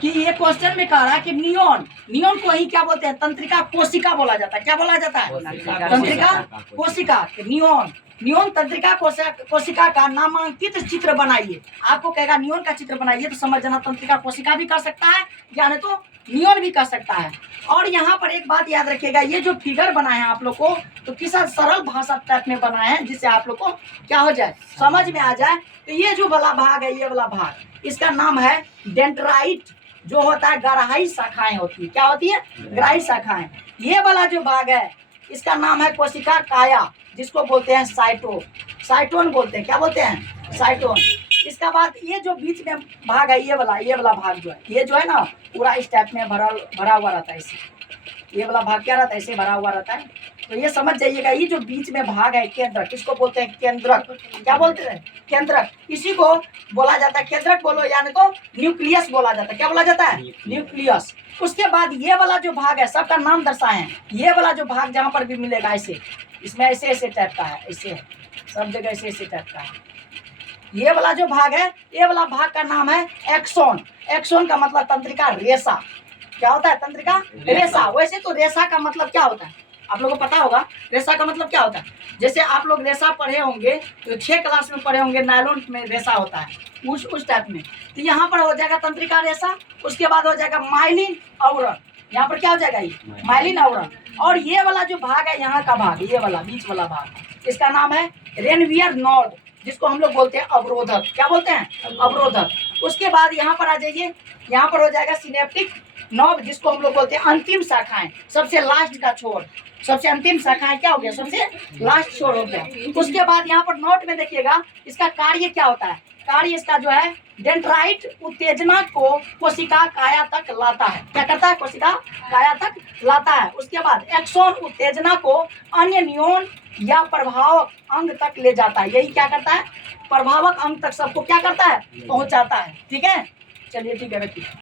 कि ये क्वेश्चन में कह रहा है कि नियॉन नियॉन को ही क्या बोलते हैं, तंत्रिका कोशिका बोला जाता है। क्या बोला जाता है? तंत्रिका कोशिका। नियॉन नियॉन तंत्रिका कोशिका का नामांकित चित्र बनाइए। आपको कहेगा नियॉन का चित्र बनाइए तो समझ जाना तंत्रिका कोशिका भी कर सकता है या नहीं तो नियॉन भी कर सकता है। और यहाँ पर एक बात याद रखिएगा, ये जो फिगर बनाए हैं आप लोग को तो किस सरल भाषा टाइप में बनाए हैं जिससे आप लोग को क्या हो जाए, समझ में आ जाए। तो ये जो वाला भाग है, ये वाला भाग, इसका नाम है डेंड्राइट। जो होता है गराही शाखाएं होती है। क्या होती है? गराही शाखाएं। ये वाला जो भाग है इसका नाम है कोशिका काया, जिसको बोलते हैं साइटोन बोलते हैं। क्या बोलते हैं? साइटोन। इसका बाद ये जो बीच में भाग है, ये वाला भाग जो है, ये जो है ना पूरा इस टाइप में भरा हुआ रहता है। इसे ये वाला भाग क्या रहता है, ऐसे भरा हुआ रहता है। तो ये समझ जाइएगा, ये जो बीच में भाग है केंद्रक, किसको बोलते हैं? केंद्रक। क्या बोलते हैं? केंद्रक। इसी को बोला जाता है, केंद्रक बोलो यानी तो न्यूक्लियस बोला जाता है। क्या बोला जाता है? न्यूक्लियस। उसके बाद ये वाला जो भाग है, सबका नाम दर्शाए हैं। ये वाला जो भाग जहाँ पर भी मिलेगा ऐसे, इसमें ऐसे ऐसे टाइप का है, ऐसे सब जगह ऐसे ऐसे टाइप का है। ये वाला जो भाग है, ये वाला भाग का नाम है एक्सोन। एक्सोन का मतलब तंत्रिका रेशा। क्या होता है? तंत्रिका रेशा। वैसे तो रेशा का मतलब क्या होता है आप लोगों को पता होगा। रेशा का मतलब क्या होता है? जैसे आप लोग रेशा पढ़े होंगे तो 6 क्लास में पढ़े होंगे, नायलॉन में रेशा होता है उस टाइप में। तो यहाँ पर हो जाएगा तंत्रिका रेशा। उसके बाद हो जाएगा माइलिन आवरण। यहाँ पर क्या हो जाएगा? ये माइलिन आवरण। और ये वाला जो भाग है, यहाँ का भाग, ये वाला बीच वाला भाग, इसका नाम है रेनवियर नोड, जिसको हम लोग बोलते हैं अवरोधक। क्या बोलते हैं? अवरोधक। उसके बाद यहाँ पर आ जाइए, यहाँ पर हो जाएगा सिनेप्टिक नॉब, जिसको हम लोग बोलते हैं अंतिम शाखाएं, सबसे लास्ट का छोर, सबसे अंतिम शाखाएं क्या हो गया? सबसे लास्ट छोर हो गया। उसके बाद यहाँ पर नोट में देखिएगा, इसका कार्य क्या होता है? कार्य इसका जो है डेंड्राइट उत्तेजना को कोशिका काया तक लाता है। क्या करता है? कोशिका काया तक लाता है। उसके बाद एक्सोन उत्तेजना को अन्य न्यून या प्रभावक अंग तक ले जाता है। यही क्या करता है? प्रभावक अंग तक सबको क्या करता है? पहुंचाता है। ठीक है, चलिए ठीक है।